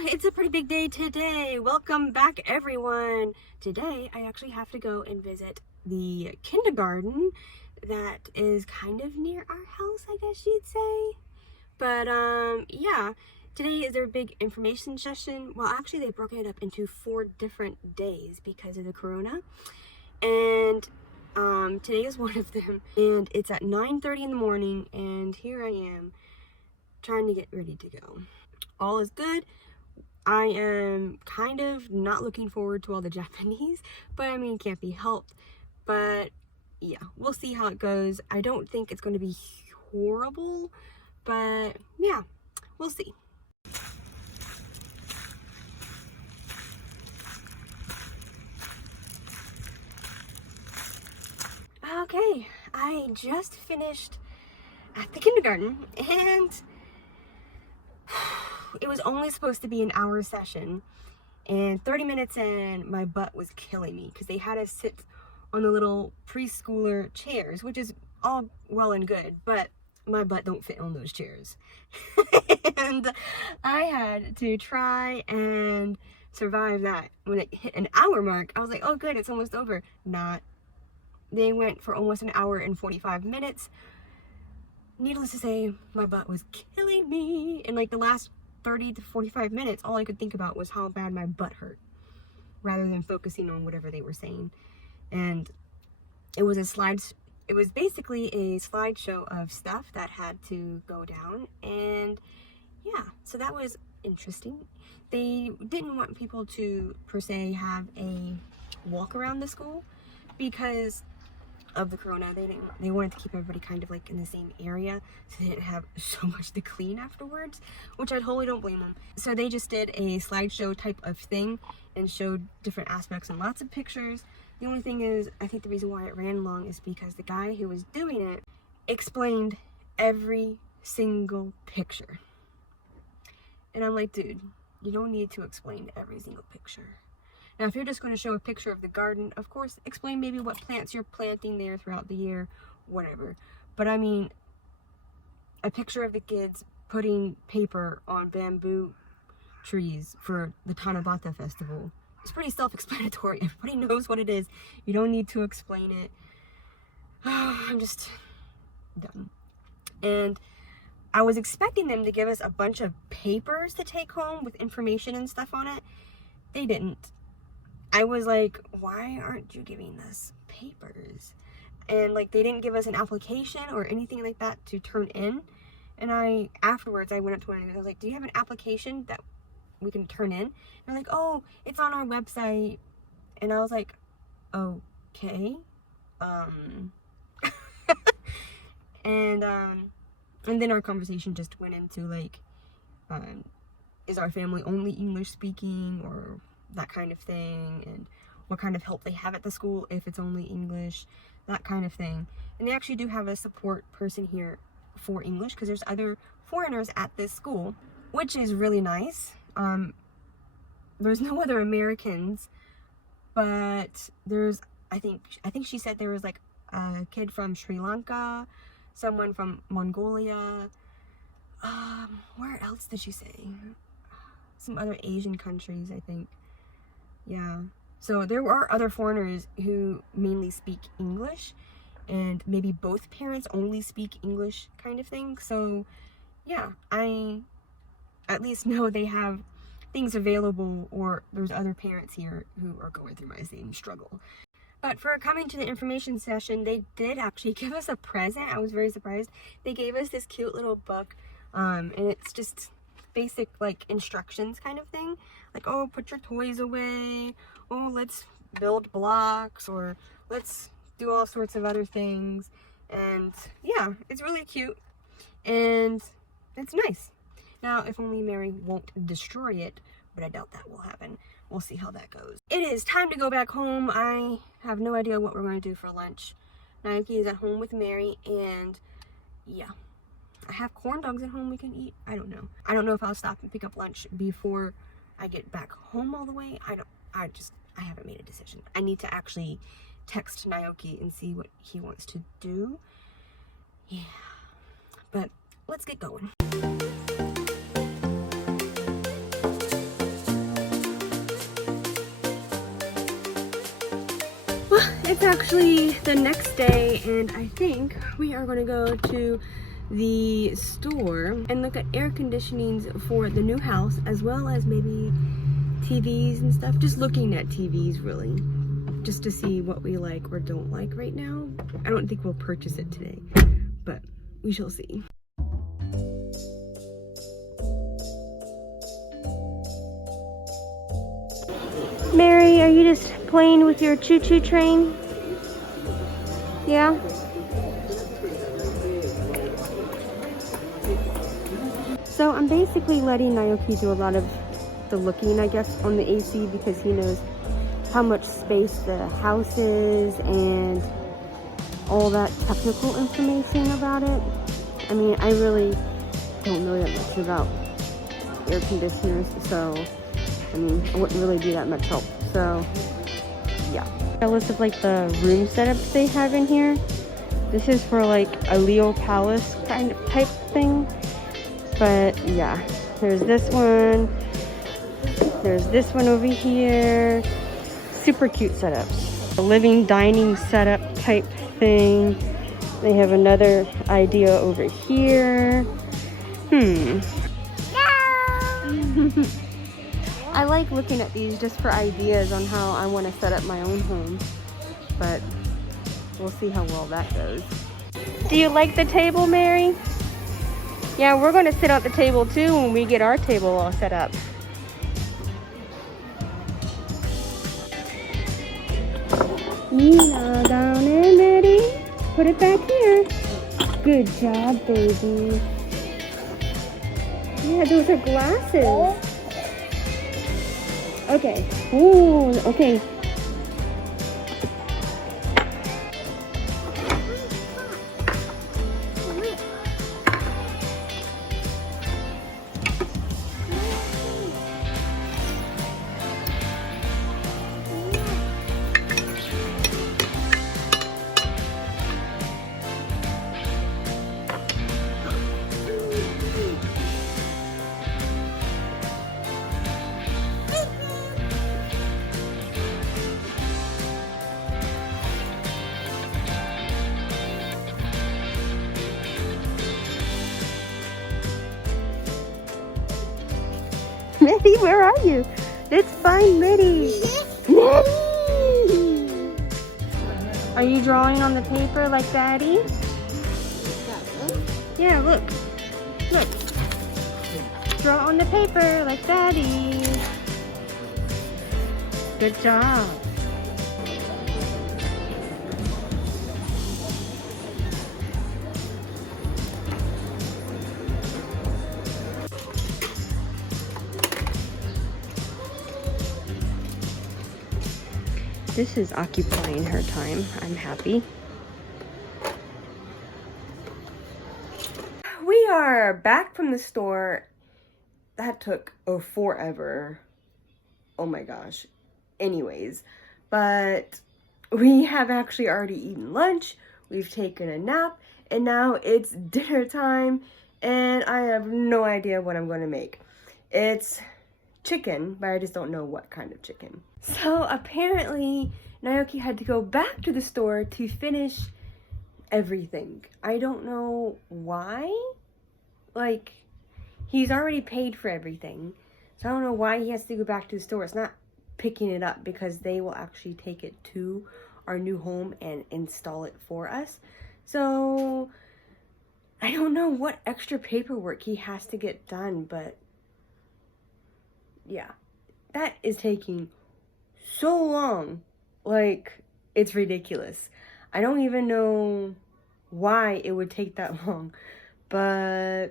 It's a pretty big day today. Welcome back, everyone. Today, I actually have to go and visit the kindergarten that is kind of near our house, I guess you'd say. But, yeah, today is their big information session. Well, actually, they broke it up into 4 different days because of the corona. And, today is one of them. And it's at 9:30 in the morning, and here I am trying to get ready to go. All is good. I am kind of not looking forward to all the Japanese, but I mean, it can't be helped. But yeah, we'll see how it goes. I don't think it's going to be horrible, but yeah, we'll see. Okay, I just finished at the kindergarten, and it was only supposed to be an hour session, and 30 minutes in, my butt was killing me because they had us sit on the little preschooler chairs, which is all well and good, but my butt don't fit on those chairs. And I had to try and survive that. When it hit an hour mark, I was like, oh good, it's almost over. Not. They went for almost an hour and 45 minutes. Needless to say, my butt was killing me. And like the last 30 to 45 minutes, all I could think about was how bad my butt hurt, rather than focusing on whatever they were saying. And it was basically a slideshow of stuff that had to go down. And yeah, so that was interesting. They didn't want people to, per se, have a walk around the school because of the corona. They wanted to keep everybody kind of like in the same area, so they didn't have so much to clean afterwards, which I totally don't blame them. So they just did a slideshow type of thing and showed different aspects and lots of pictures. The only thing is, I think the reason why it ran long is because the guy who was doing it explained every single picture. And I'm like, dude, you don't need to explain every single picture. Now, if you're just going to show a picture of the garden, of course, explain maybe what plants you're planting there throughout the year, whatever. But I mean, a picture of the kids putting paper on bamboo trees for the Tanabata festival. It's pretty self-explanatory. Everybody knows what it is. You don't need to explain it. I'm just done. And I was expecting them to give us a bunch of papers to take home with information and stuff on it. They didn't. I was like, why aren't you giving us papers? And like, they didn't give us an application or anything like that to turn in. And afterwards, I went up to one and I was like, do you have an application that we can turn in? And they're like, oh, it's on our website. And I was like, okay. And then our conversation just went into like, is our family only English speaking, or that kind of thing, and what kind of help they have at the school if it's only English, that kind of thing. And they actually do have a support person here for English because there's other foreigners at this school, which is really nice. There's no other Americans, but there's, I think she said there was like a kid from Sri Lanka, someone from Mongolia, where else did she say? Some other Asian countries, I think. Yeah, so there are other foreigners who mainly speak English, and maybe both parents only speak English, kind of thing. So yeah, I at least know they have things available, or there's other parents here who are going through my same struggle. But for coming to the information session, they did actually give us a present. I was very surprised. They gave us this cute little book, and it's just basic like instructions kind of thing, like, oh, put your toys away, oh, let's build blocks, or let's do all sorts of other things. And yeah, it's really cute and it's nice. Now, if only Mary won't destroy it, but I doubt that will happen. We'll see how that goes. It is time to go back home. I have no idea what we're going to do for lunch. Naoki is at home with Mary, and yeah, I have corn dogs at home we can eat. I don't know. I don't know if I'll stop and pick up lunch before I get back home all the way. I haven't made a decision. I need to actually text Naoki and see what he wants to do. Yeah, but let's get going. it's actually the next day, and I think we are going to go to the store and look at air conditionings for the new house, as well as maybe TVs and stuff. Just looking at TVs, really, just to see what we like or don't like right now. I don't think we'll purchase it today, but we shall see. Mary, are you just playing with your choo-choo train? Yeah? So I'm basically letting Naoki do a lot of the looking, I guess, on the AC, because he knows how much space the house is and all that technical information about it. I mean, I really don't know that much about air conditioners, so I mean, it wouldn't really be that much help. So yeah, a list of like the room setups they have in here. This is for like a Leo Palace kind of type thing, but yeah, there's this one, there's this one over here. Super cute setups. A living dining setup type thing. They have another idea over here. I like looking at these just for ideas on how I want to set up my own home, but we'll see how well that goes. Do you like the table, Mary? Yeah, we're going to sit at the table too when we get our table all set up. Yeah, down in, Eddie. Put it back here. Good job, baby. Yeah, those are glasses. Okay. Ooh, okay. Mitty, where are you? Let's find Mitty. Mitty! Are you drawing on the paper like Daddy? Yeah, look. Look. Draw on the paper like Daddy. Good job. This is occupying her time. I'm happy. We are back from the store. That took forever. Oh my gosh. Anyways, but we have actually already eaten lunch. We've taken a nap, and now it's dinner time, and I have no idea what I'm going to make. It's chicken, but I just don't know what kind of chicken. So apparently Naoki had to go back to the store to finish everything. I don't know why. Like, he's already paid for everything, so I don't know why he has to go back to the store. It's not picking it up, because they will actually take it to our new home and install it for us. So I don't know what extra paperwork he has to get done, but yeah, that is taking so long. Like, it's ridiculous. I don't even know why it would take that long, but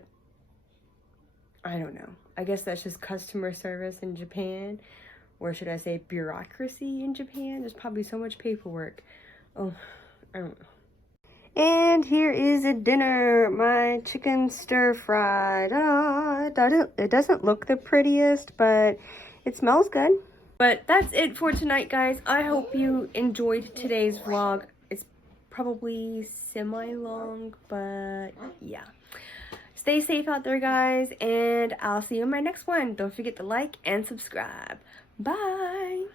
I don't know. I guess that's just customer service in Japan, or should I say bureaucracy in Japan? There's probably so much paperwork. Oh, I don't know. And here is a dinner, my chicken stir fried. It doesn't look the prettiest, but it smells good. But that's it for tonight, guys. I hope you enjoyed today's vlog. It's probably semi-long, but yeah. Stay safe out there, guys, and I'll see you in my next one. Don't forget to like and subscribe. Bye!